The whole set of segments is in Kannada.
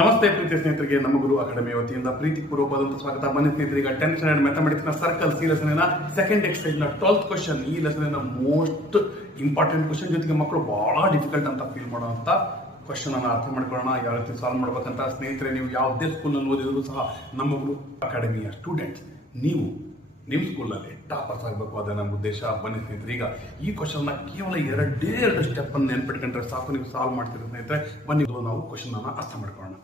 ನಮಸ್ತೆ ಪ್ರೀತಿ ಸ್ನೇಹಿತರಿಗೆ, ನಮ್ಮ ಗುರು ಅಕಾಡೆಮಿ ವತಿಯಿಂದ ಪ್ರೀತಿಪೂರ್ವಕವಾದಂತಹ ಸ್ವಾಗತ. ಬನ್ನಿ ಸ್ನೇಹಿತರಿಗೆ, 10th ಸ್ಟ್ಯಾಂಡರ್ಡ್ ಮ್ಯಾಥಮೆಟಿಕ್ಸ್ ನ ಸರ್ಕಲ್ಸ್ ಈ ಲೆಸನ್ ಸೆಕೆಂಡ್ ಎಕ್ಸರ್ಸೈಸ್ ನ 12th ಕ್ವಶನ್. ಈ ಲೆಸನ್ ಮೋಸ್ಟ್ ಇಂಪಾರ್ಟೆಂಟ್ ಕ್ವಶನ್, ಜೊತೆಗೆ ಮಕ್ಕಳು ಬಹಳ ಡಿಫಿಕಲ್ಟ್ ಅಂತ ಫೀಲ್ ಮಾಡುವಂತ ಕ್ವಶನ್ ಅನ್ನ ಅರ್ಥ ಮಾಡ್ಕೊಳ್ಳೋಣ. ಯಾವ ರೀತಿ ಸಾಲ್ವ್ ಮಾಡ್ಬೇಕಂತ. ಸ್ನೇಹಿತರೆ, ನೀವು ಯಾವುದೇ ಸ್ಕೂಲ್ ನಲ್ಲಿ ಓದಿದ್ರು ಸಹ ನಮ್ಮ ಗುರು ಅಕಾಡೆಮಿಯ ಸ್ಟೂಡೆಂಟ್ಸ್, ನೀವು ನಿಮ್ಮ ಸ್ಕೂಲ್ನಲ್ಲಿ ಟಾಪರ್ಸ್ ಆಗಬೇಕು, ಅದೇ ನಮ್ಮ ಉದ್ದೇಶ. ಬನ್ನಿ ಸ್ನೇಹಿತರೆ, ಈಗ ಈ ಕ್ವಶನ್ ಕೇವಲ ಎರಡು ಸ್ಟೆಪ್ ಅನ್ನು ನೆನ್ಪಿಟ್ಕೊಂಡ್ರೆ ಸಾಕು, ನೀವು ಸಾಲ್ವ್ ಮಾಡ್ತೀರಿ ಸ್ನೇಹಿತರೆ. ಬನ್ನಿ ನಾವು ಕ್ವಶನ್ ಅನ್ನ ಅರ್ಥ ಮಾಡ್ಕೊಳ್ಳೋಣ.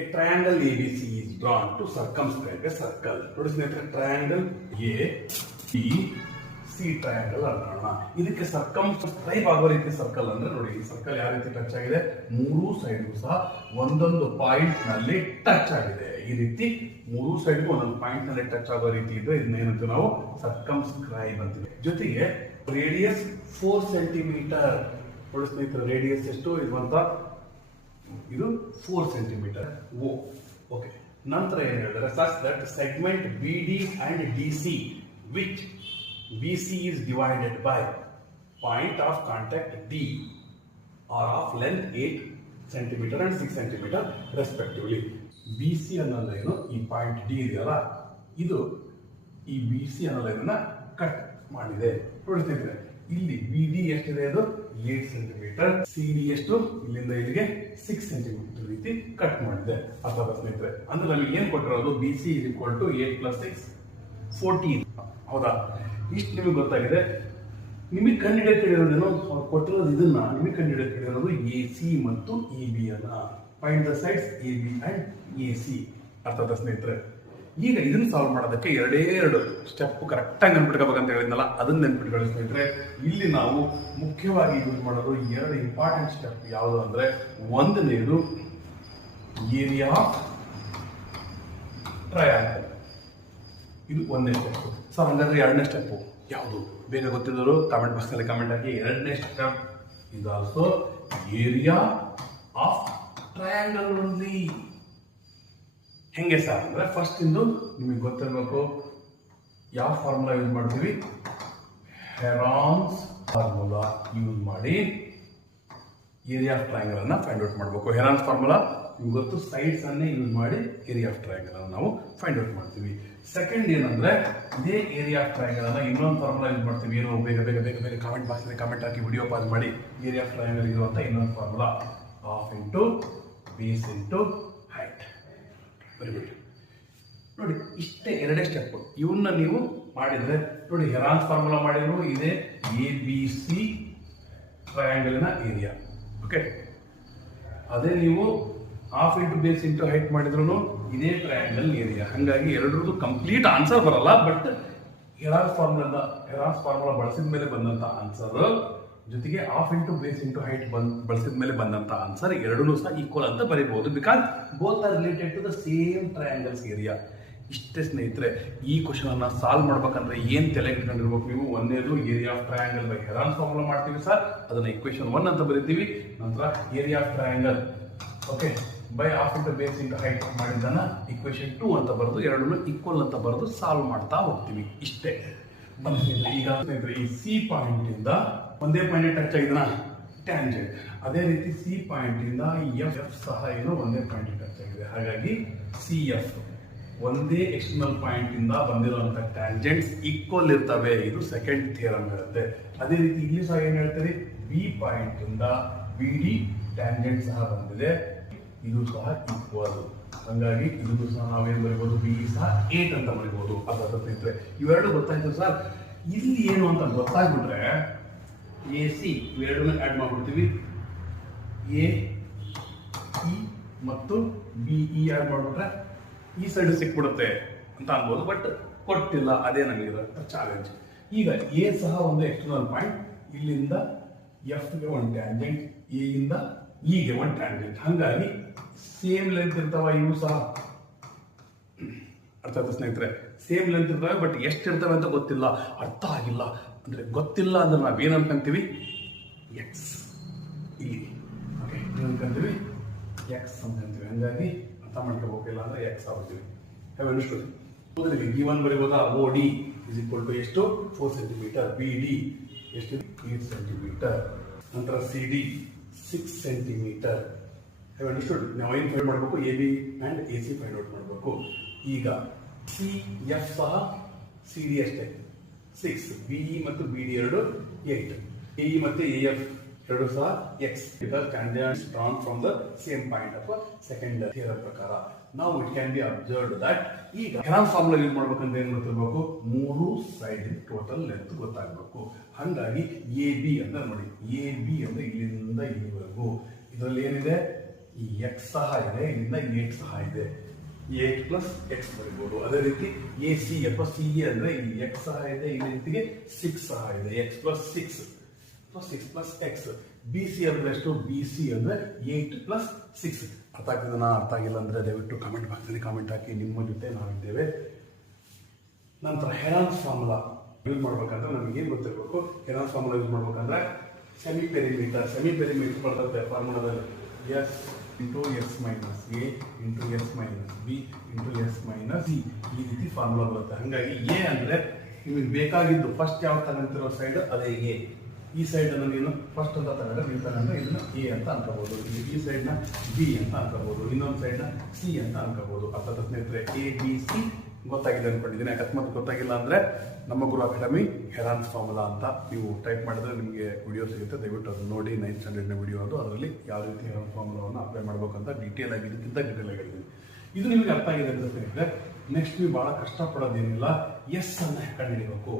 A triangle ABC is drawn to circumscribe a circle. ನೋಡಿ ಸ್ನೇಹಿತರೆ, ಟ್ರಯಾಂಗಲ್ ABC ಟ್ರಯಾಂಗಲ್ ಅನ್ನ ಇದಕ್ಕೆ ಸರ್ಕಮ್ಸ್ಕ್ರೈಬ್ ಆಗೋ ರೀತಿ ಸರ್ಕಲ್ ಅಂದ್ರೆ, ನೋಡಿ ಈ ಸರ್ಕಲ್ ಯಾವ ರೀತಿ ಟಚ್ ಆಗಿದೆ, ಮೂರು ಸೈಡ್ ಸಹ ಒಂದೊಂದು ಪಾಯಿಂಟ್ ನಲ್ಲಿ ಟಚ್ ಆಗಿದೆ. ಈ ರೀತಿ ಮೂರು ಸೈಡ್ ಒಂದೊಂದು ಪಾಯಿಂಟ್ ನಲ್ಲಿ ಟಚ್ ಆಗೋ ರೀತಿ ಇದ್ರೆ ಇದನ್ನೇನಂತ ನಾವು ಸರ್ಕಮ್ಸ್ಕ್ರೈಬ್ ಅಂತೀವಿ. ಜೊತೆಗೆ ರೇಡಿಯಸ್ 4 ಸೆಂಟಿಮೀಟರ್. ನೋಡಿ ಸ್ನೇಹಿತರೆ, ರೇಡಿಯಸ್ ಎಷ್ಟು ಇರುವಂತ ಇದು 4 ಸೆಂಟಿಮೀಟರ್. ಓಕೆ, ನಂತರ ಏನ್ ಹೇಳಿದ್ರೆ, such that segment BD and DC which BC is divided by point of contact D are of length 8 centimeter and 6 centimeter respectively. BC ಅನ್ನೋ ಲೈನ್, ಈ ಪಾಯಿಂಟ್ D ಇದೆಯಲ್ಲ, ಇದು ಈ BC ಅನ್ನೋ ಲೈನ್ ಅನ್ನ ಕಟ್ ಮಾಡಿದೆ. ನೋಡ್ತಿದ್ರೆ ಇಲ್ಲಿ BD ಎಷ್ಟಿದೆ, ಅದು 8 ಸೆಂಟಿಮೀಟರ್. CD ಎಷ್ಟು, ಇಲ್ಲಿಂದ ಇಲ್ಲಿಗೆ 6 ಸೆಂಟಿಮೀಟರ್ ರೀತಿ ಕಟ್ ಮಾಡಿದೆ. ಅಥವಾ ಸ್ನೇಹಿತರೆ, ಅಂದ್ರೆ ನಮಗೆ ಏನ್ ಕೊಟ್ಟಿರೋದು, BC is equal to 8 plus 6 14. ಹೌದಾ? ಇಷ್ಟು ನಿಮಗೆ ಗೊತ್ತಾಗಿದೆ. ನಿಮಗೆ ಕಂಡುಹಿಡಿಯೋದೇನು, ಅವ್ರು ಕೊಟ್ಟಿರೋದು ಇದನ್ನ ನಿಮಗೆ ಕಂಡುಹಿಡಿಯೋದು AC ಮತ್ತು EB ಅನ್ನ. Find the sides AB and AC. ಅರ್ಥಾತ್ ಸ್ನೇಹಿತರೆ, ಈಗ ಇದನ್ನ ಸಾಲ್ವ್ ಮಾಡೋದಕ್ಕೆ ಎರಡು ಸ್ಟೆಪ್ ಕರೆಕ್ಟ್ ಆಗಿ ನೆನ್ಪಿಟ್ಕೋಬೇಕಂತ ಹೇಳಿದ್ನಲ್ಲ, ಅದನ್ನ ನೆನ್ಪಿಟ್ಕೊಳ್ಳಿ ಸ್ನೇಹಿತರೆ. ಇಲ್ಲಿ ನಾವು ಮುಖ್ಯವಾಗಿ ಯೂಸ್ ಮಾಡೋದು ಎರಡು ಇಂಪಾರ್ಟೆಂಟ್ ಸ್ಟೆಪ್. ಯಾವುದು ಅಂದ್ರೆ, ಒಂದನೇದು ಏರಿಯಾ ಟ್ರಯಾಂಗಲ್. ಇದು ಒಂದನೇ ಸ್ಟೆಪ್. ಸೊ ಹಂಗಾದ್ರೆ ಎರಡನೇ ಸ್ಟೆಪ್ ಯಾವುದು, ಬೇಗ ಗೊತ್ತಿದ್ರು ಕಾಮೆಂಟ್ ಬಾಕ್ಸ್ ನಲ್ಲಿ ಕಾಮೆಂಟ್ ಹಾಕಿ. ಎರಡನೇ ಸ್ಟೆಪ್ ಇದು also area of triangle only. ಹೆಂಗೆ ಸರ್ ಅಂದ್ರೆ, ಫಸ್ಟ್ ಇಂದು ನಿಮಗೆ ಗೊತ್ತಿರಬೇಕು ಯಾವ ಫಾರ್ಮುಲಾ ಯೂಸ್ ಮಾಡ್ತೀವಿ, ಹೆರಾನ್ಸ್ ಫಾರ್ಮುಲಾ ಯೂಸ್ ಮಾಡಿ ಏರಿಯಾ ಆಫ್ ಟ್ರಯಾಂಗಲ್ ಅನ್ನ ಫೈಂಡ್ ಔಟ್ ಮಾಡಬೇಕು. ಹೆರಾನ್ಸ್ ಫಾರ್ಮುಲಾ ನಿಮ್ಗೆ ಗೊತ್ತು, ಸೈಡ್ಸ್ ಅನ್ನೇ ಯೂಸ್ ಮಾಡಿ ಏರಿಯಾ ಆಫ್ ಟ್ರಯಾಂಗಲ್ ಅನ್ನು ನಾವು ಫೈಂಡ್ ಔಟ್ ಮಾಡ್ತೀವಿ. ಸೆಕೆಂಡ್ ಏನಂದ್ರೆ, ಇದೇ ಏರಿಯಾ ಆಫ್ ಟ್ರಯಾಂಗಲ್ ಅನ್ನ ಇನ್ನೊಂದು ಫಾರ್ಮುಲಾ ಯೂಸ್ ಮಾಡ್ತೀವಿ. ಏನೋ ಬೇಗ ಬೇಗ ಬೇಗ ಬೇಗ ಕಾಮೆಂಟ್ ಬಾಕ್ಸ್ ನಲ್ಲಿ ಕಾಮೆಂಟ್ ಹಾಕಿ, ವಿಡಿಯೋ ಪಾಸ್ ಮಾಡಿ. ಏರಿಯಾ ಆಫ್ ಟ್ರಯಾಂಗಲ್ ಇರುವಂತ ಇನ್ನೊಂದು formula, half into base into height. ನೋಡಿ, ಇಷ್ಟೇ ಎರಡೇ ಸ್ಟೆಪ್. ಇವನ್ನ ನೀವು ಮಾಡಿದ್ರೆ ನೋಡಿ, ಹೆರಾನ್ಸ್ ಫಾರ್ಮುಲಾ ಮಾಡಿದ್ರು ಇದೇ ABC ಟ್ರಯಾಂಗಲ್ನ ಏರಿಯಾ. ಓಕೆ, ಅದೇ ನೀವು half into base into height ಮಾಡಿದ್ರು ಇದೇ ಟ್ರಯಾಂಗಲ್ ಏರಿಯಾ. ಹಾಗಾಗಿ ಎರಡರದ್ದು ಕಂಪ್ಲೀಟ್ ಆನ್ಸರ್ ಬರಲ್ಲ, ಬಟ್ ಹೆರಾನ್ಸ್ ಫಾರ್ಮುಲಾ ಬಳಸಿದ ಮೇಲೆ ಬಂದಂತ ಆನ್ಸರ್ ಜೊತೆಗೆ half into base into height ಬಳಸಿದ ಮೇಲೆ ಬಂದಂತ ಆನ್ಸರ್ ಎರಡೂ ಸಹ ಈಕ್ವಲ್ ಅಂತ ಬರೀಬಹುದು. Because both are related to the same triangle's area. ಇಷ್ಟೇ ಸ್ನೇಹಿತರೆ, ಈ ಕ್ವಶನ್ ಅನ್ನ ಸಾಲ್ವ್ ಮಾಡ್ಬೇಕಂದ್ರೆ ಏನ್ ತಲೆ ಇಟ್ಕೊಂಡಿರ್ಬೇಕು ನೀವು, ಒಂದೇದು area of triangle by Heron's formula ಮಾಡ್ತೀವಿ ಸರ್, ಅದನ್ನ ಇಕ್ವೇಶನ್ 1 ಅಂತ ಬರೀತೀವಿ. ನಂತರ area of triangle okay by half into base into height ಮಾಡಿದ್ದನ್ನ ಇಕ್ವೇಶನ್ 2 ಅಂತ ಬರೆದು ಎರಡನ್ನೂ ಈಕ್ವಲ್ ಅಂತ ಬರೆದು ಸಾಲ್ವ್ ಮಾಡ್ತಾ ಹೋಗ್ತೀವಿ. ಇಷ್ಟೇ. ಈಗ ಸ್ನೇಹಿತರೆ, ಈ C ಪಾಯಿಂಟ್ ಇಂದ ಒಂದೇ ಪಾಯಿಂಟ್ ಟಚ್ ಆಗಿದನ ಟ್ಯಾಂಜೆಂಟ್, ಅದೇ ರೀತಿ C ಪಾಯಿಂಟ್ ಇಂದ F ಸಹ ಏನೋ ಒಂದೇ ಪಾಯಿಂಟ್ ಟಚ್ ಆಗಿದೆ. ಹಾಗಾಗಿ CF ಒಂದೇ ಎಕ್ಸ್ಟರ್ನಲ್ ಪಾಯಿಂಟ್ ಇಂದ ಬಂದಿರುವಂತ ಟ್ಯಾಂಜೆಂಟ್ಸ್ ಈಕ್ವಲ್ ಇರ್ತವೆ. ಇದು ಸೆಕೆಂಡ್ ಥಿಯರಮ್ ಹೇಳುತ್ತೆ. ಅದೇ ರೀತಿ ಇಲ್ಲಿ ಸಹ ಏನ್ ಹೇಳ್ತೀರಿ, B ಪಾಯಿಂಟ್ ಇಂದ BD ಟ್ಯಾಂಜೆಂಟ್ ಸಹ ಬಂದಿದೆ, ಇದು ಸಹ ಈಕ್ವಲ್. ಹಾಗಾಗಿ ಇದು ಸಹ ನಾವೇನ್ ಬರೀಬಹುದು, B ಸಹ 8 ಅಂತ ಬರೀಬಹುದು. ಅರ್ಥ ಸ್ನೇಹಿತರೆ, ಇವೆರಡು ಗೊತ್ತಾಯ್ತು ಸರ್. ಇಲ್ಲಿ ಏನು ಅಂತ ಗೊತ್ತಾಗ್ಬಿಟ್ರೆ AC ಇವೆರಡನ್ನ ಆಡ್ ಮಾಡ್ಬಿಡ್ತೀವಿ. AE ಮತ್ತು BE ಆಡ್ ಮಾಡ್ಬಿಟ್ರೆ ಈ ಸೈಡ್ ಸಿಕ್ಬಿಡುತ್ತೆ ಅಂತ ಅನ್ಬೋದು, ಬಟ್ ಕೊಟ್ಟಿಲ್ಲ. ಅದೇ ನಮಗೆ ಚಾಲೆಂಜ್. ಈಗ A ಸಹ ಒಂದು ಎಕ್ಸ್ಟರ್ನಲ್ ಪಾಯಿಂಟ್, ಇಲ್ಲಿಂದ Fಗೆ ಒಂದು ಟ್ಯಾಂಜೆಂಟ್, A ಇಂದ Eಗೆ ಒಂದು ಟ್ಯಾಂಜೆಂಟ್. ಹಾಗಾಗಿ ಸೇಮ್ ಲೆಂತ್ ಇರ್ತಾವ ಇವು ಸಹ. ಅರ್ಥ ಆಯ್ತು ಸ್ನೇಹಿತರೆ, ಸೇಮ್ ಲೆಂತ್ ಇರ್ತವೆ, ಬಟ್ ಎಷ್ಟು ಇರ್ತವೆ ಅಂತ ಗೊತ್ತಿಲ್ಲ. ಅರ್ಥ ಆಗಿಲ್ಲ ಅಂದ್ರೆ, ಗೊತ್ತಿಲ್ಲ ಅಂದ್ರೆ ನಾವೇನು ಅನ್ಕೊಂತೀವಿ, ಎಕ್ಸ್ ಇಲ್ಲಿ. ಓಕೆ, ಅನ್ಕೊಂತೀವಿ ಎಕ್ಸ್ ಅನ್ಕೊಂತೀವಿ. ಹಂಗಾಗಿ ಅರ್ಥ ಮಾಡ್ಕೋಬೇಕಿಲ್ಲ ಅಂದ್ರೆ ಎಕ್ಸ್ ಆಗ್ತೀವಿ. ಮೊದಲಿಗೆ B1 ಬರೀಬೋದಾ, OD is equal to ಎಷ್ಟು, 4 ಸೆಂಟಿಮೀಟರ್. BD ಎಷ್ಟು, 8 ಸೆಂಟಿಮೀಟರ್. ನಂತರ CD 6 ಸೆಂಟಿಮೀಟರ್. Have understood? ನಾವು ಏನು ಫೈಂಡ್ ಮಾಡಬೇಕು? A B and A C find out ಮಾಡಬೇಕು. ಈಗ ಸಿ ಎಫ್ ಸಹ ಸಿ ಡಿ ಅಷ್ಟೇ 6, ಬಿ ಇ ಮತ್ತು ಬಿ ಡಿ ಎರಡು 8, ಎ ಇ ಮತ್ತು ಎ ಎಫ್ ಎರಡು ಸಹ X. Tangents drawn from the same point ಅಥವಾ ಸೆಕೆಂಡ್ ಥಿಯರಂ ಪ್ರಕಾರ ನಾವು it can be observed that ಈಗ ಹೆರಾನ್ ಫಾರ್ಮುಲಾ ಯೂಸ್ ಮಾಡ್ಬೇಕಂದ್ರೆ ಏನು ಗೊತ್ತಿರಬೇಕು? 3 ಸೈಡ್ ಟೋಟಲ್ ಲೆಂತ್ ಗೊತ್ತಾಗಬೇಕು. ಹಾಗಾಗಿ ಎ ಬಿ ಅಂದ್ರೆ ನೋಡಿ, ಎ ಬಿ ಅಂದ್ರೆ ಇಲ್ಲಿಂದ ಇಲ್ಲಿವರೆಗೂ ಇದರಲ್ಲಿ ಏನಿದೆ? ಈ ಎಕ್ಸ್ ಸಹ ಇದೆ, ಇಲ್ಲಿಂದ 8 ಸಹ ಇದೆ, 8 ಪ್ಲಸ್ ಎಕ್ಸ್ ಬರೀಬಹುದು. ಅದೇ ರೀತಿ ಎ ಸಿ ಅಥವಾ ಸಿ ಎ ಅಂದ್ರೆ ಇಲ್ಲಿ ಎಕ್ಸ್ ಸಹ ಇದೆ, ಇಲ್ಲಿ ರೀತಿಗೆ 6 ಸಹ ಇದೆ, X plus 6 plus X. B C ಅಂದ್ರೆ ಎಷ್ಟು? ಬಿ ಸಿ ಅಂದ್ರೆ 8 ಪ್ಲಸ್ 6. ಅರ್ಥ ಆಗ್ತಿದೆನಾ? ಅರ್ಥ ಆಗಿಲ್ಲ ಅಂದ್ರೆ ದಯವಿಟ್ಟು ಕಾಮೆಂಟ್ ಬಾಕ್ಸಲ್ಲಿ ಕಾಮೆಂಟ್ ಹಾಕಿ. ನಿಮ್ಮ ಜೊತೆ ನಾವಿದ್ದೇವೆ. ನಂತರ ಹೆರಾನ್ಸ್ ಫಾರ್ಮುಲಾ ಯೂಸ್ ಮಾಡ್ಬೇಕಂದ್ರೆ ನಮಗೆ ಏನು ಗೊತ್ತಿರಬೇಕು? ಹೆರಾನ್ಸ್ ಫಾರ್ಮುಲಾ ಯೂಸ್ ಮಾಡ್ಬೇಕಂದ್ರೆ ಸೆಮಿ ಪೆರಿಮೀಟರ್ ಬರ್ತದೆ ಫಾರ್ಮುಲಾದಲ್ಲಿ. S into S minus A into S minus B into S minus C, ಈ ರೀತಿ ಫಾರ್ಮುಲಾ ಬರುತ್ತೆ. ಹಾಗಾಗಿ ಎ ಅಂದ್ರೆ ನಿಮಗೆ ಬೇಕಾಗಿದ್ದು ಫಸ್ಟ್ ಯಾವ ತಗೊಂತಿರೋ ಸೈಡ್ ಅದೇ ಎ. ಈ ಸೈಡ್ ಅನ್ನು ನೀನು ಫಸ್ಟ್ ಅಂತ ತಗೊಂಡ್ರೆ ನೀವು ತಗೊಂಡ್ರೆ ಇದನ್ನ ಎ ಅಂತ ಅನ್ಕೋಬಹುದು, ಈ ಸೈಡ್ ನ ಬಿ ಅಂತ ಅನ್ಕೋಬಹುದು, ಇನ್ನೊಂದು ಸೈಡ್ ನ ಸಿ ಅಂತ ಅನ್ಕೋಬಹುದು. ಅರ್ಥಾತ್ ಸ್ನೇಹಿತರೆ ಎ ಬಿ ಸಿ ಗೊತ್ತಾಗಿದೆ ಅನ್ಕೊಂಡಿದ್ದೀನಿ. ಅಕಸ್ಮಾತ್ ಗೊತ್ತಾಗಿಲ್ಲ ಅಂದ್ರೆ ನಮ್ಮ ಗುರು ಅಕಾಡೆಮಿ ಹೆರಾನ್ಸ್ ಫಾರ್ಮುಲಾ ಅಂತ ನೀವು ಟೈಪ್ ಮಾಡಿದ್ರೆ ನಿಮಗೆ ವಿಡಿಯೋ ಸಿಗುತ್ತೆ. ದಯವಿಟ್ಟು ಅದನ್ನು ನೋಡಿ. 9th ಸ್ಟ್ಯಾಂಡರ್ಡ್ನ ವಿಡಿಯೋ ಅದು. ಅದರಲ್ಲಿ ಯಾವ ರೀತಿ ಹೆರಾನ್ಸ್ ಫಾರ್ಮುಲಾವನ್ನು ಅಪ್ಲೈ ಮಾಡಬೇಕಂತ ಡೀಟೇಲ್ ಆಗಿ ಹೇಳಿದ್ದೀನಿ. ಇದು ನಿಮಗೆ ಅರ್ಥ ಆಗಿದೆ ಅಂತ ಸ್ನೇಹಿತರೆ. ನೆಕ್ಸ್ಟ್ ನೀವು ಬಹಳ ಕಷ್ಟಪಡೋದೇನಿಲ್ಲ, ಎಸ್ ಅನ್ನ ಕಂಡುಹಿಡಿಯಬೇಕು.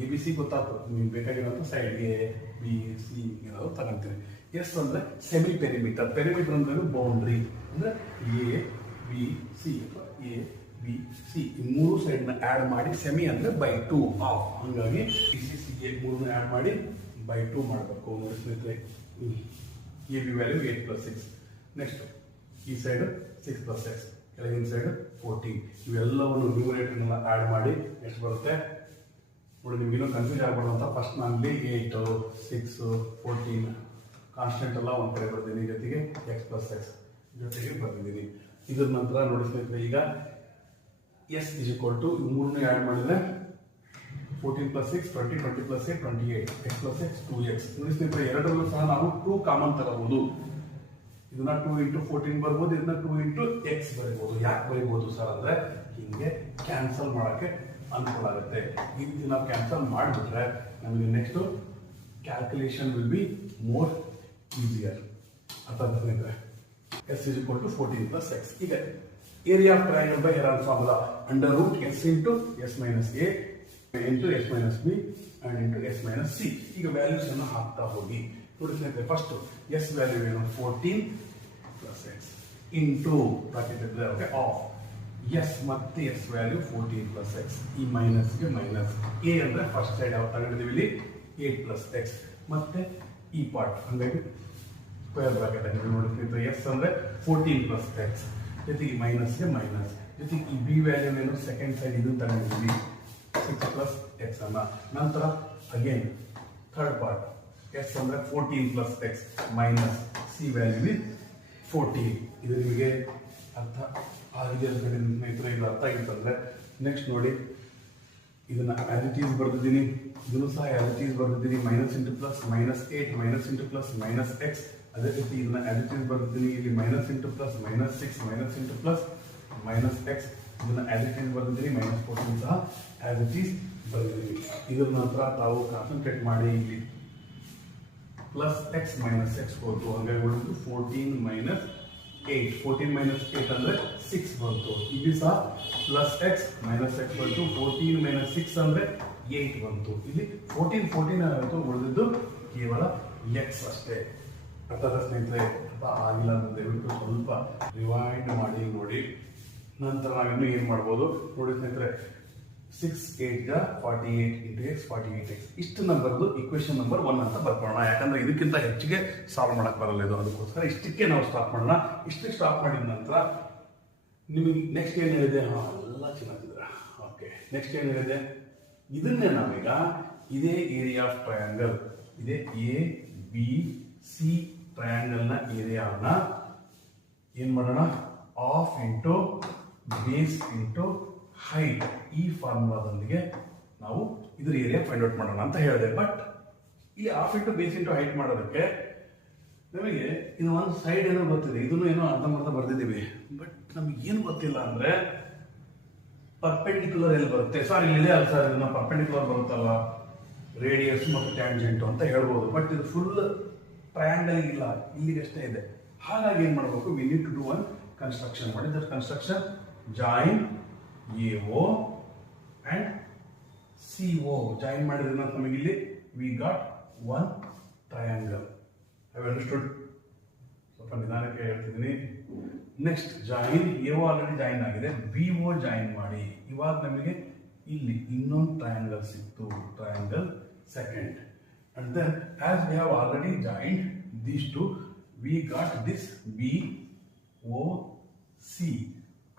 ಎ ಬಿ ಸಿ ಗೊತ್ತಾಯ್ತು, ನಿಮ್ಗೆ ಬೇಕಾಗಿರೋಂಥ ಸೈಡ್ ಎ ಬಿ ಸಿ ಏನಾದ್ರು ತಗೊಂತೀವಿ. ಎಸ್ ಅಂದ್ರೆ ಸೆಮಿ ಪೆರಿಮೀಟರ್. ಪೆರಿಮೀಟರ್ ಅಂದ್ರೆ ಬೌಂಡ್ರಿ ಅಂದ್ರೆ ಎ ಬಿ ಸಿ ಅಥವಾ ಎ ಬಿ ಸಿ ಈ 3 ಸೈಡ್ ನ ಆಡ್ ಮಾಡಿ ಸೆಮಿ ಅಂದ್ರೆ ಬೈ 2 ಆಫ್. ಹಂಗಾಗಿ B C C A 3 add ಮಾಡಿ ಬೈ 2 ಮಾಡಬೇಕು. ನೋಡಿ ಸ್ನೇಹಿತರೆ, A B value 8 plus 6. Next ಈ ಸೈಡ್ 6 ಪ್ಲಸ್ ಎಕ್ಸ್, ಕೆಳಗಿನ ಸೈಡ್ 14. ಇವೆಲ್ಲವನ್ನು ನ್ಯೂಮರೇಟರ್ನೆಲ್ಲ ಆಡ್ ಮಾಡಿ ಎಷ್ಟು ಬರುತ್ತೆ ನೋಡಿ. ನಿಮ್ಗೆ ಇನ್ನೂ ಕನ್ಫ್ಯೂಸ್ ಆಗ್ಬಾರ್ದು ಅಂತ ಫಸ್ಟ್ ನಾನಲ್ಲಿ 8, 6, 14 ಕಾನ್ಸ್ಟೆಂಟ್ ಎಲ್ಲ ಒಂದು ಕಡೆ ಬರ್ತೀನಿ, ಜೊತೆಗೆ ಎಕ್ಸ್ ಪ್ಲಸ್ ಎಕ್ಸ್ ಜೊತೆಗೆ ಬರ್ತಿದ್ದೀನಿ. ಇದ್ರ ನಂತರ ನೋಡಿ ಸ್ನೇಹಿತರೆ, ಈಗ S is equal to 3 add ಮಾಡಿದ್ರೆ 14 plus 6 20, 20 plus 8 28, x plus x 2x. ನೋಡಿ ಸ್ನೇಹಿತರೆ, ಎರಡರಲ್ಲೂ ಸಹ ನಾವು 2 ಕಾಮನ್ ತಗೋಬಹುದು. ಇದನ್ನ 2 ಇಂಟು 14 ಬರ್ಬೋದು, ಇದನ್ನ 2 ಇಂಟು ಎಕ್ಸ್ ಬರೀಬಹುದು. ಯಾಕೆ ಬರೀಬಹುದು ಸರ್ ಅಂದ್ರೆ ಹಿಂಗೆ ಕ್ಯಾನ್ಸಲ್ ಮಾಡೋಕ್ಕೆ ಅನುಕೂಲ ಆಗುತ್ತೆ. ಈ ರೀತಿ ನಾವು ಕ್ಯಾನ್ಸಲ್ ಮಾಡಿಬಿಟ್ರೆ ನಮಗೆ next calculation will be more easier. ಅರ್ಥ ಸ್ನೇಹಿತರೆ, S is equal to 14 plus X. ಈಗ area of triangle by Heron's formula under root S into S minus A into S minus B and into S minus C. ಈಗ ವ್ಯಾಲ್ಯೂಸ್ ಅನ್ನು ಹಾಕ್ತಾ ಹೋಗಿ. ನೋಡಿ ಸ್ನೇಹಿತರೆ, ಫಸ್ಟ್ ಎಸ್ ವ್ಯಾಲ್ಯೂ ಏನು? 14 ಪ್ಲಸ್ ಎಕ್ಸ್ ಇಂಟು ಬ್ರಾಕೆಟ್ ಇದ್ರೆ ಓಕೆ ಆಫ್ ಎಸ್ ಮತ್ತೆ ಎಸ್ ವ್ಯಾಲ್ಯೂ 14 ಪ್ಲಸ್ ಎಕ್ಸ್. ಈ ಮೈನಸ್ಗೆ ಮೈನಸ್. ಎ ಅಂದ್ರೆ ಫಸ್ಟ್ ಸೈಡ್ ಯಾವ ತಗೊಂಡಿದ್ದೀವಿ ಇಲ್ಲಿ 8 ಪ್ಲಸ್ ಎಕ್ಸ್ ಮತ್ತೆ ಈ ಪಾರ್ಟ್, ಹಂಗಾಗಿ ಸ್ಕ್ವೇರ್ ಬ್ರಾಕೆಟ್ ಆಗಿದೆ. ನೋಡಿ ಸ್ನೇಹಿತರೆ, ಎಸ್ ಅಂದ್ರೆ 14 ಪ್ಲಸ್ ಎಕ್ಸ್ ಜೊತೆಗೆ ಮೈನಸ್ಗೆ ಮೈನಸ್, ಜೊತೆಗೆ ಈ ಬಿ ವ್ಯಾಲ್ಯೂ ಏನು ಸೆಕೆಂಡ್ ಸೈಡ್ ಇದನ್ನು ತಗೊಂಡಿದ್ದೀವಿ 6 ಪ್ಲಸ್ ಎಕ್ಸ್ ಅನ್ನ. ನಂತರ ಅಗೇನ್ ಥರ್ಡ್ ಪಾರ್ಟ್ ಎಸ್ ಅಂದ್ರೆ 14 plus X minus C value 14. ಇದು ನಿಮಗೆ ಅರ್ಥ ಆಗಿದೆ ಅಂತ ಸ್ನೇಹಿತರೆ. ಇದು ಅರ್ಥ ಆಗಿತ್ತಂದ್ರೆ ನೆಕ್ಸ್ಟ್ ನೋಡಿ, ಇದನ್ನ ಆಸ್ ಇಟ್ ಈಸ್ ಬರ್ದಿದ್ದೀನಿ, ಇದನ್ನು ಸಹ ಆಸ್ ಇಟ್ ಈಸ್ ಬರ್ದಿದ್ದೀನಿ. Minus into plus minus 8 minus into plus minus X. ಅದೇ ರೀತಿ ಇದನ್ನ ಆಸ್ ಇಟ್ ಈಸ್ ಬರ್ದಿದ್ದೀನಿ. ಇಲ್ಲಿ minus into plus minus 6 minus into plus minus X. ಇದನ್ನ ಆಸ್ ಇಟ್ ಈಸ್ ಬರ್ದಿದ್ದೀನಿ. ಮೈನಸ್ 14 ಸಹ ಆಸ್ ಇಟ್ ಈಸ್ ಬರ್ದಿದ್ದೀನಿ. ಇದರ ನಂತರ ತಾವು ಕಾನ್ಸಂಟ್ರೇಟ್ ಮಾಡಿ ಇಲ್ಲಿ ಪ್ಲಸ್ ಎಕ್ಸ್ ಮೈನಸ್ ಎಕ್ಸ್ ಹೋಯ್ತು. ಹಂಗಾಗಿ ಉಳಿದು 14 ಮೈನಸ್ 8. 14 ಮೈನಸ್ 8 ಅಂದ್ರೆ 6 ಬಂತು. ಇಲ್ಲಿ ಸಹ ಪ್ಲಸ್ ಎಕ್ಸ್ ಮೈನಸ್ ಎಕ್ಸ್ ಬಂತು. 14 ಮೈನಸ್ 6 ಅಂದ್ರೆ 8 ಬಂತು. ಇಲ್ಲಿ 14 ಆಯಿತು, ಉಳಿದಿದ್ದು ಕೇವಲ ಎಕ್ಸ್ ಅಷ್ಟೇ. ಅರ್ಥಾತ್ ಸ್ನೇಹಿತರೆ, ಅರ್ಥ ಆಗಿಲ್ಲ ಅಂತ ದಯವಿಟ್ಟು ಸ್ವಲ್ಪ ರಿವೈಂಡ್ ಮಾಡಿ ನೋಡಿ. ನಂತರ ನಾವಿನ್ನು ಏನು ಮಾಡ್ಬೋದು ನೋಡಿ ಸ್ನೇಹಿತರೆ, 6 8 48 ಇಂಟು ಎಕ್ಸ್ 48x. ಇಷ್ಟು ನಂಬರ್ದು ಇಕ್ವೇಶನ್ ನಂಬರ್ 1 ಅಂತ ಬರ್ಕೊಳ್ಳೋಣ. ಯಾಕಂದ್ರೆ ಇದಕ್ಕಿಂತ ಹೆಚ್ಚಿಗೆ ಸಾಲ್ವ್ ಮಾಡಕ್ ಬರಲ್ಲ ಇದು. ಅದಕ್ಕೋಸ್ಕರ ಇಷ್ಟಕ್ಕೆ ನಾವು ಸ್ಟಾಪ್ ಮಾಡೋಣ. ಇಷ್ಟಕ್ಕೆ ಸ್ಟಾಪ್ ಮಾಡಿದ ನಂತರ ನಿಮಗೆ ನೆಕ್ಸ್ಟ್ ಏನು ಹೇಳಿದೆ? ಎಲ್ಲ ಚೆನ್ನಾಗಿದ್ರ. ಓಕೆ, ನೆಕ್ಸ್ಟ್ ಏನು ಹೇಳಿದೆ? ಇದನ್ನೇ ನಾವೀಗ ಇದೇ ಏರಿಯಾ ಆಫ್ ಟ್ರಯಾಂಗಲ್, ಇದೇ ಎ ಬಿ ಸಿ ಟ್ರಯಾಂಗಲ್ನ ಏರಿಯಾವನ್ನ ಏನು ಮಾಡೋಣ? Of into base into height, ಈ ಫಾರ್ಮುಲಾದೊಂದಿಗೆ ನಾವು ಇದ್ರ ಏರಿಯಾ ಫೈಂಡ್ ಔಟ್ ಮಾಡೋಣ ಅಂತ ಹೇಳಿದೆ. ಬಟ್ ಇಲ್ಲಿ half into base into height ಮಾಡೋದಕ್ಕೆ ನಮಗೆ ಇದು ಒಂದು ಸೈಡ್ ಏನೋ ಗೊತ್ತಿದೆ, ಇದನ್ನು ಏನೋ ಅರ್ಧಂಬರ್ಧ ಬರ್ದಿದ್ದೀವಿ. ಬಟ್ ನಮಗೆ ಏನು ಗೊತ್ತಿಲ್ಲ ಅಂದ್ರೆ ಪರ್ಪೆಂಡಿಕ್ಯುಲರ್ ಎಲ್ಲಿ ಬರುತ್ತೆ. ಸರ್ ಇಲ್ಲಿದೆ ಅಲ್ಲ ಸರ್, ಇದನ್ನ ಪರ್ಪೆಂಡಿಕ್ಯುಲರ್ ಬರುತ್ತಲ್ಲ ರೇಡಿಯಸ್ ಮತ್ತು ಟ್ಯಾಂಜೆಂಟ್ ಅಂತ ಹೇಳ್ಬೋದು. ಬಟ್ ಇದು ಫುಲ್ ಟ್ರಯಾಂಗಲ್ ಇಲ್ಲ, ಇಲ್ಲಿಗಷ್ಟೇ ಇದೆ. ಹಾಗಾಗಿ ಏನು ಮಾಡಬೇಕು, we need to do one construction. What is that construction? Join AO and CO. Join ಮಾಡಿದ್ರೆ ನಮಗೆ ಇಲ್ಲಿ we got one triangle. Have understood? ಸ್ವಲ್ಪ ನಿಧಾನಕ್ಕೆ ಹೇಳ್ತಿದ್ದೀನಿ. Next join AO already join ಆಗಿದೆ, BO ಜಾಯಿನ್ ಮಾಡಿ. ಇವಾಗ ನಮಗೆ ಇಲ್ಲಿ ಇನ್ನೊಂದು ಟ್ರಯಾಂಗಲ್ ಸಿಕ್ತು, triangle second. And then as we have already join these two, we got this BOC,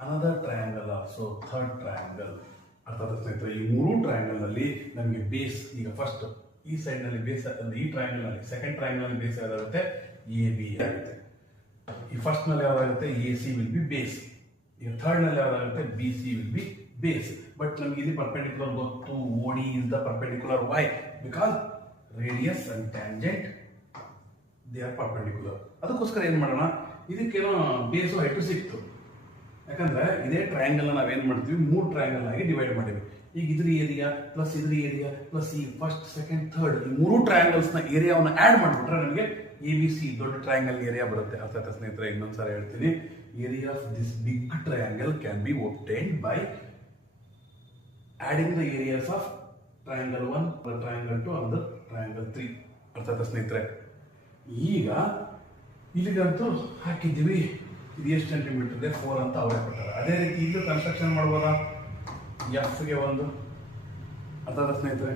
another triangle also, third triangle. ಅರ್ಥಾತ್ ಸ್ನೇಹಿತರೆ ಈ ಮೂರು ಟ್ರಯಾಂಗಲ್ ನಲ್ಲಿ ನಮಗೆ ಬೇಸ್, ಈಗ ಫಸ್ಟ್ ಈ ಸೈಡ್ ನಲ್ಲಿ ಬೇಸ್, ಈ ಟ್ರಯಾಂಗಲ್ ನಲ್ಲಿ ಸೆಕೆಂಡ್ ಟ್ರಯಾಂಗಲ್ ನಲ್ಲಿ ಬೇಸ್ ಯಾವ್ದಾಗುತ್ತೆ? AB ಆಗುತ್ತೆ. ಈ ಫಸ್ಟ್ ನಲ್ಲಿ ಯಾವ್ದಾಗುತ್ತೆ? AC will be base. ಈಗ ಥರ್ಡ್ ನಲ್ಲಿ ಯಾವ್ದಾಗುತ್ತೆ? BC will be base. But ನಮಗೆ ಇಲ್ಲಿ ಪರ್ಪೆಂಡಿಕ್ಯುಲರ್ ಗೊತ್ತು, OD is the perpendicular. Why? Because radius and tangent they are perpendicular. ಅದಕ್ಕೋಸ್ಕರ ಏನ್ ಮಾಡೋಣ, ಇದಕ್ಕೇನೋ ಬೇಸು ಹೈಟು ಸಿಕ್ತು. ಯಾಕಂದ್ರೆ ಇದೇ ಟ್ರಯಾಂಗಲ್ ನಾವೇನ್ ಮಾಡ್ತೀವಿ, ಮೂರು ಟ್ರಯಾಂಗಲ್ ಆಗಿ ಡಿವೈಡ್ ಮಾಡಿವಿ. ಈಗ ಇದ್ರ ಏರಿಯಾ ಪ್ಲಸ್ ಇದ್ರ ಏರಿಯಾ ಪ್ಲಸ್ ಈ ಫಸ್ಟ್ ಸೆಕೆಂಡ್ ಥರ್ಡ್, ಈ ಮೂರು ಟ್ರಯಾಂಗಲ್ಸ್ ನ ಏರಿಯಾವನ್ನು ಆಡ್ ಮಾಡಿಬಿಟ್ರೆ ನಮಗೆ ABC ದೊಡ್ಡ ಟ್ರಯಾಂಗಲ್ ಏರಿಯಾ ಬರುತ್ತೆ. ಅರ್ಥಾತ್ ಸ್ನೇಹಿತರೆ ಇನ್ನೊಂದ್ಸಲ ಹೇಳ್ತೀನಿ, area of this big triangle can be obtained by adding the areas of triangle 1, triangle 2 and the triangle 3. ಅರ್ಥಾತ್ ಸ್ನೇಹಿತರೆ ಈಗ ಇಲ್ಲಿಗಂತೂ ಹಾಕಿದ್ದೀವಿ, ಇದು ಎಷ್ಟು ಸೆಂಟಿಮೀಟರ್ ಇದೆ 4 ಅಂತ ಅವರೇ ಕೊಟ್ಟಾರೆ. ಅದೇ ರೀತಿ ಇಲ್ಲೂ ಕನ್ಸ್ಟ್ರಕ್ಷನ್ ಮಾಡ್ಬೋದಾ? Fಗೆ ಒಂದು. ಅರ್ಥಾತ್ ಸ್ನೇಹಿತರೆ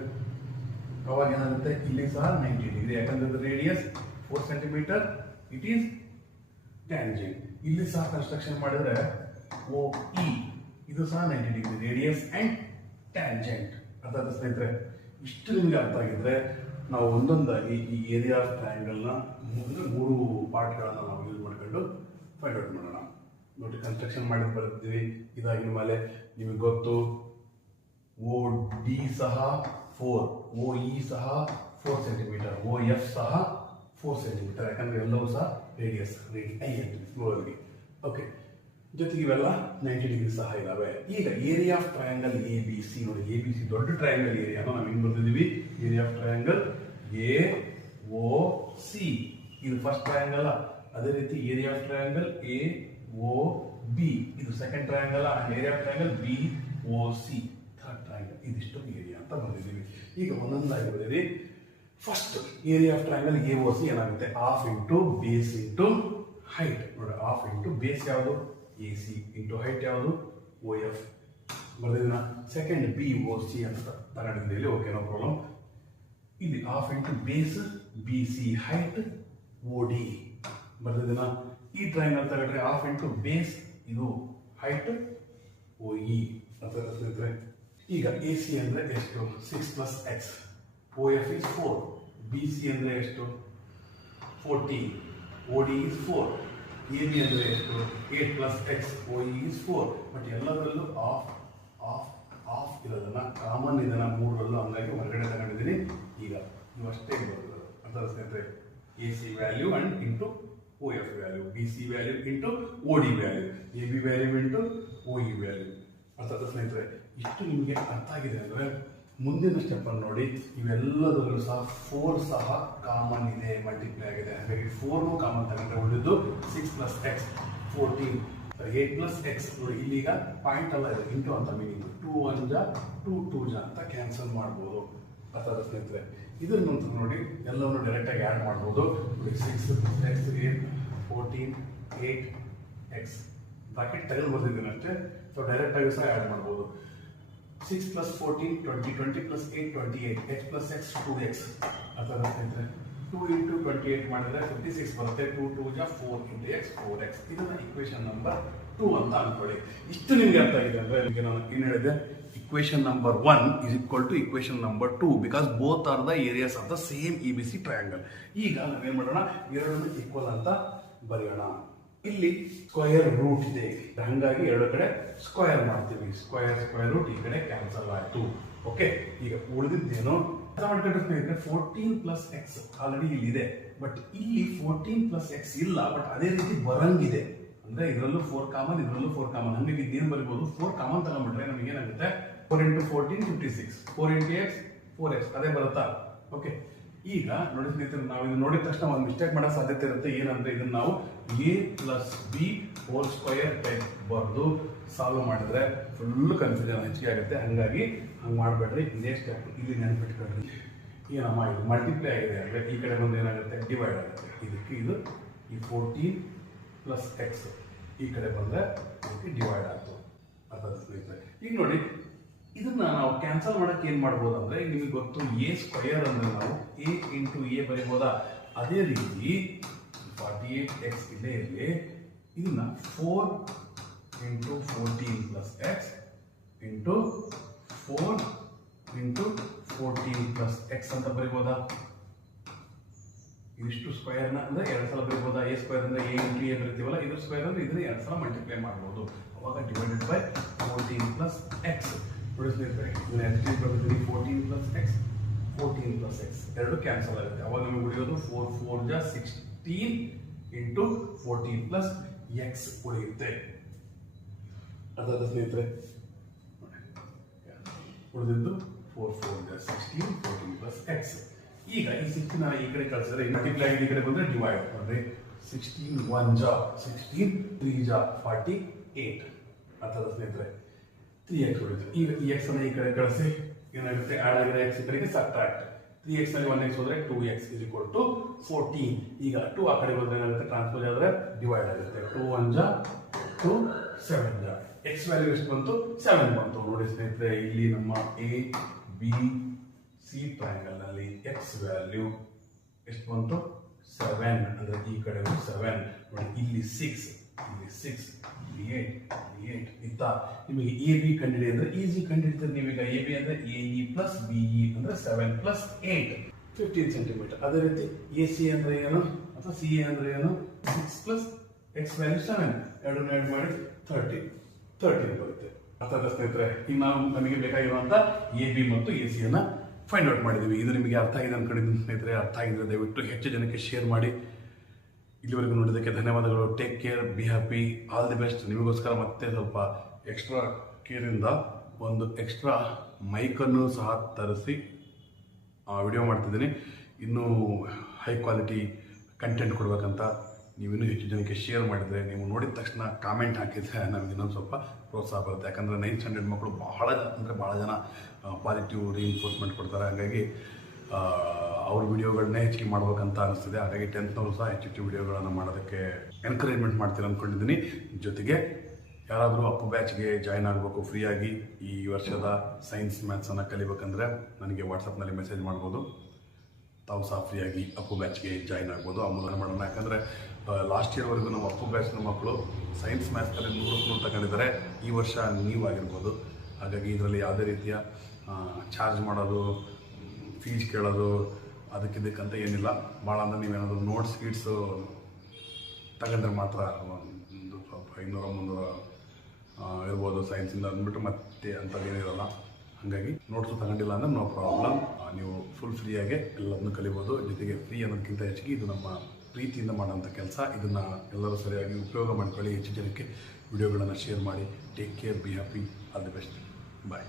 ಅವಾಗ ಏನಾಗುತ್ತೆ, ಇಲ್ಲಿ ಸಹ 90 ಡಿಗ್ರಿ, ಯಾಕಂದ್ರೆ radius 4 centimetre, it is tangent. ಇಲ್ಲಿ ಸಹ ಕನ್ಸ್ಟ್ರಕ್ಷನ್ ಮಾಡಿದ್ರೆ OE, ಇದು ಸಹ 90 ಡಿಗ್ರಿ, ರೇಡಿಯಸ್ ಅಂಡ್ ಟ್ಯಾಂಜೆಂಟ್. ಅರ್ಥಾತ್ ಸ್ನೇಹಿತರೆ ಇಷ್ಟು ನಿಮಗೆ ಅರ್ಥ ಆಗಿದ್ರೆ ನಾವು ಒಂದೊಂದಾಗಿ ಈ ಏರಿಯಾ ಆಫ್ ಟ್ರಯಾಂಗಲ್ನ ಮೂರು ಪಾರ್ಟ್ಗಳನ್ನು ನಾವು ಯೂಸ್ ಮಾಡ್ಕೊಂಡು ಫೈಂಡ್ ಔಟ್ ಮಾಡೋಣ. ನೋಡಿ ಕನ್ಸ್ಟ್ರಕ್ಷನ್ ಮಾಡಿ ಬರ್ತೀವಿ. ಇದಾಗಿನ ಮೇಲೆ ನಿಮಗೆ ಗೊತ್ತು OD ಸಹ 4, OE ಸಹ 4 ಸೆಂಟಿಮೀಟರ್, OF ಸಹ 4 ಸೆಂಟಿಮೀಟರ್, ಯಾಕಂದ್ರೆ ಎಲ್ಲವೂ ಸಹ ರೇಡಿಯಸ್ ಐ ಫ್ಲೋರ್ಗೆ. ಓಕೆ, ಜೊತೆಗೆ ಇವೆಲ್ಲ 90 ಡಿಗ್ರಿ ಸಹ ಇದಾವೆ. ಈಗ ಏರಿಯಾ ಆಫ್ ಟ್ರಯಾಂಗಲ್ ABC ನೋಡಿ, ABC ದೊಡ್ಡ ಟ್ರಯಾಂಗಲ್ ಏರಿಯಾನ ನಾವು ಹಿಂಗ್ ಬರ್ತಿದೀವಿ, ಏರಿಯಾ ಆಫ್ ಟ್ರಯಾಂಗಲ್ AOC, ಇದು ಫಸ್ಟ್ ಟ್ರಯಾಂಗಲ್. ಅದೇ ರೀತಿ ಏರಿಯಾ ಆಫ್ ಟ್ರಯಾಂಗಲ್ AOB, ಇದು second triangle. And area of triangle BOC, third triangle. ಇದಿಷ್ಟು ಏರಿಯಾ ಅಂತ ಬಂದಿದ್ದೀವಿ. ಈಗ ಒಂದೊಂದಾಗಿ ಬಂದಿದ್ದೀವಿ. First area of triangle AOC ಏನಾಗುತ್ತೆ, half into base into height. ನೋಡಿ ಹಾಫ್ ಇಂಟು ಬೇಸ್ ಯಾವುದು? AC ಇಂಟು ಹೈಟ್ ಯಾವುದು? OF ಬರ್ದಿದ್ದೀನ. ಸೆಕೆಂಡ್ BOC ಅಂತ ತಗೊಂಡಿದ್ದೀವಿ. Okay, no problem. ಇಲ್ಲಿ half into base BC, height OD ಬರ್ದಿದ್ದೀನ. ಈ ಟ್ರಯಾಂಗಲ್ ತಗೊಂಡ್ರೆ ಹಾಫ್ ಇಂಟು ಬೇಸ್, ಇದು ಹೈಟ್ OE ಅಂತ ಸ್ನೇಹಿತರೆ. ಈಗ AC ಅಂದ್ರೆ ಎಷ್ಟು? 6 + x. OF is 4. BC ಅಂದ್ರೆ ಎಷ್ಟು? 14. OD is 4. AB ಅಂದ್ರೆ ಎಷ್ಟು? 8 + x. OE is 4. ಬಟ್ ಎಲ್ಲದರಲ್ಲೂ ಆಫ್ ಇರೋದನ್ನ, ಕಾಮನ್ ಇದನ್ನ ಮೂರರಲ್ಲೂ ಹಂಗಾಗಿ ಹೊರಗಡೆ ತಗೊಂಡಿದ್ದೀನಿ. ಈಗ ಇವಷ್ಟೇ ಬರ್ತದೆ. ಅರ್ಥಾತ್ ಸ್ನೇಹಿತರೆ AC value and into OF value, BC value into OD value, AB value into OE value. ಅರ್ಥಾತ್ ಸ್ನೇಹಿತರೆ ಇಷ್ಟು ನಿಮಗೆ ಅರ್ಥ ಆಗಿದೆ ಅಂದರೆ ಮುಂದಿನ ಸ್ಟೆಪ್ ಅನ್ನು ನೋಡಿ. ಇವೆಲ್ಲದರಲ್ಲೂ ಸಹ 4 ಸಹ ಕಾಮನ್ ಇದೆ, ಮಲ್ಟಿಪ್ಲೈ ಆಗಿದೆ. ಹಾಗಾಗಿ 4 ಕಾಮನ್ ತಗೊಂಡ್ರೆ ಉಳಿದು 6 + x 14, 8 + x. ನೋಡಿ ಇಲ್ಲಿಗ ಪಾಯಿಂಟ್ ಅಲ್ಲ, ಇದೆ ಇಂಟು ಅಂತ ಮೀನಿಂಗ್. 2 1 ಜ 2 2 ಜ ಅಂತ ಕ್ಯಾನ್ಸಲ್ ಮಾಡ್ಬೋದು. ಅರ್ಥಾತ್ ಸ್ನೇಹಿತರೆ ಇದನ್ನ ನೋಡಿ ಎಲ್ಲವನ್ನು ಡೈರೆಕ್ಟ್ ಆಗಿ ಆ್ಯಡ್ ಮಾಡ್ಬೋದು. 6 + x 8, 14 8 x ಬ್ರಾಕೆಟ್ ತೆಗೆದು ಬರ್ತಿದ್ದೀನಿ ಅಷ್ಟೇ. ಸೊ ಡೈರೆಕ್ಟ್ ಆಗಿ ಸಹ ಆ್ಯಡ್ ಮಾಡ್ಬೋದು. 6 + 14 20, 20 + 8 28, x + x 2x. ಅರ್ಥಾತ್ ಸ್ನೇಹಿತರೆ 2 × 28 ಮಾಡಿದ್ರೆ 56 ಬರುತ್ತೆ. 2 2 ಜ 4 × x 4x. ಇದನ್ನ ಇಕ್ವೇಶನ್ ನಂಬರ್ 2 ಅಂತ ಅನ್ಕೊಳ್ಳಿ. ಇಷ್ಟು ನಿಮ್ಗೆ ಅರ್ಥ ಆಗಿದೆ ಅಂದ್ರೆ ಈಗ ನಾನು ಏನು ಹೇಳಿದೆ, equation number 1 is equal to equation number 2 because both are the areas of the same ABC triangle. ಈಗ ನಾವೇನ್ ಮಾಡೋಣ, ಎರಡನ್ನು ಈಕ್ವಲ್ ಅಂತ ಬರೆಯೋಣ. ಇಲ್ಲಿ ಸ್ಕ್ವೇರ್ ರೂಟ್ ಇದೆ, ಹಂಗಾಗಿ ಎರಡು ಕಡೆ ಸ್ಕ್ವೇರ್ ಮಾಡ್ತೀವಿ. ಸ್ಕ್ವೇರ್ ರೂಟ್ ಈ ಕಡೆ ಕ್ಯಾನ್ಸಲ್ ಆಯ್ತು. ಓಕೆ, ಈಗ ಉಳಿದಿದ್ದೇನು ಮಾಡ್ಕೊಂಡ್ರೆ ಸ್ನೇಹಿತರೆ 14 ಪ್ಲಸ್ ಎಕ್ಸ್ ಆಲ್ರೆಡಿ ಇಲ್ಲಿ ಇದೆ, ಬಟ್ ಇಲ್ಲಿ 14 ಪ್ಲಸ್ ಎಕ್ಸ್ ಇಲ್ಲ, ಬಟ್ ಅದೇ ರೀತಿ ಬರಂಗಿದೆ. ಅಂದ್ರೆ ಇದರಲ್ಲೂ 4 ಕಾಮನ್, ಇದರಲ್ಲೂ 4 ಕಾಮನ್, ಹಂಗಾಗಿ ಇದೇನು ಬರೀಬಹುದು 4 ಕಾಮನ್ ತಗೊಂಡ್ಬಿಟ್ರೆ ನಮಗೆ ಏನಾಗುತ್ತೆ 4 × 14 56, 4 × x 4x ಅದೇ ಬರುತ್ತಾ. ಓಕೆ, ಈಗ ನೋಡಿ ಸ್ನೇಹಿತರೆ, ನಾವು ಇದು ನೋಡಿದ ತಕ್ಷಣ ಒಂದು ಮಿಸ್ಟೇಕ್ ಮಾಡೋ ಸಾಧ್ಯತೆ ಇರುತ್ತೆ. ಏನಂದ್ರೆ ಇದನ್ನ ನಾವು a + b² ಟೈಪ್ ಬರೆದು ಸಾಲ್ವ್ ಮಾಡಿದ್ರೆ ಫುಲ್ ಕನ್ಫ್ಯೂಷನ್ ಹೆಚ್ಚಿಗೆ ಆಗುತ್ತೆ. ಹಂಗಾಗಿ ಹಂಗೆ ಮಾಡಬೇಡ್ರಿ. ಇದೇ ಸ್ಟೆಪ್ ಇಲ್ಲಿ ನೆನಪಿಟ್ಕೊಳ್ರಿ. ಏನಮ್ಮ ಇದು ಮಲ್ಟಿಪ್ಲೈ ಆಗಿದೆ ಅಂದರೆ ಈ ಕಡೆ ಬಂದು ಏನಾಗುತ್ತೆ ಡಿವೈಡ್ ಆಗುತ್ತೆ. ಇದಕ್ಕೆ ಇದು ಈ 14 ಪ್ಲಸ್ ಎಕ್ಸ್ ಈ ಕಡೆ ಬಂದರೆ ಅದಕ್ಕೆ ಡಿವೈಡ್ ಆಗ್ತದೆ. ಅರ್ಥ ಸ್ನೇಹಿತರೆ, ಈಗ ನೋಡಿ ಇದನ್ನ ನಾವು ಕ್ಯಾನ್ಸಲ್ ಮಾಡಕ್ಕೆ ಏನ್ ಮಾಡ್ಬೋದು ಅಂದ್ರೆ, ನಿಮಗೆ ಗೊತ್ತು a² ಅಂದ್ರೆ ನಾವು a × a ಬರೀಬೋದಾ. ಅದೇ ರೀತಿ 48x ಇಲ್ಲೇ ಇರಲಿ, ಇದನ್ನ 4 × 14 plus X into 4 × 14 plus X ಅಂತ ಬರೀಬೋದಾ. ಇದಿಷ್ಟು ಸ್ಕ್ವೇರ್ನ ಅಂದ್ರೆ 2 ಸಲ ಬರೀಬೋದಾ. a² ಅಂದ್ರೆ a × a ಬರೀತೀವಲ್ಲ, ಇದ್ರ ಸ್ಕ್ವೇರ್ ಅಂದ್ರೆ ಇದನ್ನ 2 ಸಲ ಮಲ್ಟಿಪ್ಲೈ ಮಾಡ್ಬೋದು. ಅವಾಗ ಡಿವೈಡೆಡ್ ಬೈ 14 ಪ್ಲಸ್ ಎಕ್ಸ್. ನೋಡಿ ಸ್ನೇಹಿತರೆ, ಇದನ್ನ ಎಕ್ಸ್ಚೇಂಜ್ ಮಾಡ್ಬಿಡ್ತೀನಿ. 14 ಪ್ಲಸ್ ಎಕ್ಸ್ 14 ಪ್ಲಸ್ ಎಕ್ಸ್ ಎರಡು ಕ್ಯಾನ್ಸಲ್ ಆಗುತ್ತೆ. ಅವಾಗ ನಮಗೆ ಉಳಿಯೋದು 4 4 ಜಾ 16 ಇಂಟು 14 ಪ್ಲಸ್ ಎಕ್ಸ್ ಉಳಿಯುತ್ತೆ. ಅದಾದ ಸ್ನೇಹಿತರೆ ಉಳಿದಿದ್ದು 4 4 ಜಾ 16 14 ಪ್ಲಸ್ ಎಕ್ಸ್. ಈಗ ಈ 16 ಈ ಕಡೆ ಕಳಿಸಿದ್ರೆ ಮಲ್ಟಿಪ್ಲೈ ಆಗಿ ಈ ಕಡೆ ಬಂದ್ರೆ ಡಿವೈಡ್ ಮಾಡ್ರಿ. 16 1 ಜಾ 16 3 ಜಾ 48. ಅರ್ಥದ ಸ್ನೇಹಿತರೆ, 3x ಉಳಿತು. ಈಗ ಈ x ಅನ್ನು ಈ ಕಡೆ ಕಳಿಸಿ ಏನಾಗುತ್ತೆ, ಆಡ್ ಆಗಿರೋ x ಈ ಕಡೆಗೆ ಸಬ್ಟ್ರಾಕ್ಟ್. 3x ನಲ್ಲಿ 1x ಹೋದ್ರೆ 2x = 14. ಈಗ 2 ಆ ಕಡೆ ಬಂದ್ರೆ ಏನಾಗುತ್ತೆ, ಟ್ರಾನ್ಸ್ಪೋಸ್ ಆದ್ರೆ ಡಿವೈಡ್ ಆಗುತ್ತೆ. 2 1 ಜಾ 2 7 ಜಾ x ವ್ಯಾಲ್ಯೂ ಎಷ್ಟು ಬಂತು 7 ಬಂತು. ನೋಡಿ ಸ್ನೇಹಿತರೆ, ಇಲ್ಲಿ ನಮ್ಮ ABC ಟ್ರಯಾಂಗಲ್ ನಲ್ಲಿ x ವ್ಯಾಲ್ಯೂ ಎಷ್ಟು ಬಂತು 7. ಅಂದ್ರೆ ಈ ಕಡೆ 7 ನೋಡಿ, ಇಲ್ಲಿ 6 ಇಲ್ಲಿ 6 ಇಲ್ಲಿ 8 ಇತ್ತ. ನಿಮಗೆ ಎ ಬಿ ಕಂಡಿಡಿ ಅಂದ್ರೆ ಈಸಿ ಕಂಡಿಡ್ತೀರಿ. ನೀವೀಗ ಎ ಬಿ ಅಂದ್ರೆ AE + BE ಅಂದ್ರೆ 7 + 8 15 ಸೆಂಟಿಮೀಟರ್. ಅದೇ ರೀತಿ AC ಅಂದ್ರೆ ಏನು ಅಥವಾ CA ಅಂದ್ರೆ ಏನು 6 + x ವ್ಯಾಲ್ಯೂ 7 ಎರಡನ್ನು ಆಡ್ ಮಾಡಿ 13 ಬರುತ್ತೆ. ಅರ್ಥಾತ್ ಸ್ನೇಹಿತರೆ, ಈಗ ನಾವು ನಮಗೆ ಬೇಕಾಗಿರುವಂತ AB ಮತ್ತು AC ಅನ್ನ ಫೈಂಡ್ ಔಟ್ ಮಾಡಿದೀವಿ. ಇದು ನಿಮಗೆ ಅರ್ಥ ಆಗಿದೆ ಅನ್ಕೊಂಡಿದ್ದೀನಿ ಸ್ನೇಹಿತರೆ. ಅರ್ಥ ಆಗಿದ್ರೆ ದಯವಿಟ್ಟು ಹೆಚ್ಚು ಜನಕ್ಕೆ ಶೇರ್ ಮಾಡಿ. ಇಲ್ಲಿವರೆಗೂ ನೋಡಿದ್ದಕ್ಕೆ ಧನ್ಯವಾದಗಳು. Take care, be happy, all the best. ನಿಮಗೋಸ್ಕರ ಮತ್ತೆ ಸ್ವಲ್ಪ ಎಕ್ಸ್ಟ್ರಾ ಕೇರಿಂದ ಒಂದು ಎಕ್ಸ್ಟ್ರಾ ಮೈಕನ್ನು ಸಹ ತರಿಸಿ ವಿಡಿಯೋ ಮಾಡ್ತಿದ್ದೀನಿ. ಇನ್ನೂ ಹೈ ಕ್ವಾಲಿಟಿ ಕಂಟೆಂಟ್ ಕೊಡ್ಬೇಕಂತ ನೀವಿನ್ನೂ ಹೆಚ್ಚು ಜನಕ್ಕೆ ಶೇರ್ ಮಾಡಿದರೆ, ನೀವು ನೋಡಿದ ತಕ್ಷಣ ಕಾಮೆಂಟ್ ಹಾಕಿದರೆ ನಮಗೆ ಇನ್ನೊಂದು ಸ್ವಲ್ಪ ಪ್ರೋತ್ಸಾಹ ಬರುತ್ತೆ. ಯಾಕಂದರೆ 9th ಸ್ಟ್ಯಾಂಡರ್ಡ್ ಮಕ್ಕಳು ಭಾಳ ಜನ ಪಾಸಿಟಿವ್ ರೀಇನ್ಫೋರ್ಸ್ಮೆಂಟ್ ಕೊಡ್ತಾರೆ. ಹಾಗಾಗಿ ಅವ್ರ ವಿಡಿಯೋಗಳನ್ನೇ ಹೆಚ್ಚಿಗೆ ಮಾಡ್ಬೇಕಂತ ಅನಿಸ್ತಿದೆ. ಹಾಗಾಗಿ 10th ಸಹ ಹೆಚ್ಚು ವಿಡಿಯೋಗಳನ್ನು ಮಾಡೋದಕ್ಕೆ ಎನ್ಕರೇಜ್ಮೆಂಟ್ ಮಾಡ್ತೀರ ಅಂದ್ಕೊಂಡಿದ್ದೀನಿ. ಜೊತೆಗೆ ಯಾರಾದರೂ ಅಪ್ಪು ಬ್ಯಾಚ್ಗೆ ಜಾಯ್ನ್ ಆಗಬೇಕು ಫ್ರೀಯಾಗಿ, ಈ ವರ್ಷದ ಸೈನ್ಸ್ ಮ್ಯಾಥ್ಸನ್ನು ಕಲಿಬೇಕಂದ್ರೆ ನನಗೆ ವಾಟ್ಸಪ್ನಲ್ಲಿ ಮೆಸೇಜ್ ಮಾಡ್ಬೋದು. ತಾವು ಸಹ ಫ್ರೀಯಾಗಿ ಅಪ್ಪು ಬ್ಯಾಚ್ಗೆ ಜಾಯ್ನ್ ಆಗ್ಬೋದು. ಆ ಮೂಲಕ ಮಾಡೋಣ. ಯಾಕಂದರೆ ಲಾಸ್ಟ್ ಇಯರ್ವರೆಗೂ ನಮ್ಮ ಅಪ್ಪು ಬ್ಯಾಚ್ನ ಮಕ್ಕಳು ಸೈನ್ಸ್ ಮ್ಯಾಥ್ಸಲ್ಲಿ 100 ತಗೊಂಡಿದ್ದಾರೆ. ಈ ವರ್ಷ ನೀವು ಆಗಿರ್ಬೋದು. ಹಾಗಾಗಿ ಇದರಲ್ಲಿ ಯಾವುದೇ ರೀತಿಯ ಚಾರ್ಜ್ ಮಾಡೋದು, ಫೀಸ್ ಕೇಳೋದು ಅದಕ್ಕಿದ್ದಕ್ಕಂತ ಏನಿಲ್ಲ. ಭಾಳ ಅಂದರೆ ನೀವೇನಾದರೂ ನೋಟ್ಸ್ ಗೀಟ್ಸು ತಗೊಂಡ್ರೆ ಮಾತ್ರ ಒಂದು ಸ್ವಲ್ಪ 500 300 ಇರ್ಬೋದು ಸೈನ್ಸಿಂದ ಅಂದ್ಬಿಟ್ಟು ಮತ್ತೆ ಅಂಥದ್ದೇನಿರಲ್ಲ. ಹಾಗಾಗಿ ನೋಟ್ಸು ತಗೊಂಡಿಲ್ಲ ಅಂದರೆ ನೋ ಪ್ರಾಬ್ಲಮ್, ನೀವು ಫುಲ್ ಫ್ರೀಯಾಗೆ ಎಲ್ಲದನ್ನು ಕಲಿಬೋದು. ಜೊತೆಗೆ ಫ್ರೀ ಅನ್ನೋದಕ್ಕಿಂತ ಹೆಚ್ಚಿಗೆ ಇದು ನಮ್ಮ ಪ್ರೀತಿಯಿಂದ ಮಾಡೋಂಥ ಕೆಲಸ. ಇದನ್ನು ಎಲ್ಲರೂ ಸರಿಯಾಗಿ ಉಪಯೋಗ ಮಾಡ್ಕೊಳ್ಳಿ. ಹೆಚ್ಚು ಜನಕ್ಕೆ ವಿಡಿಯೋಗಳನ್ನು ಶೇರ್ ಮಾಡಿ. Take care, be happy, all the best, bye.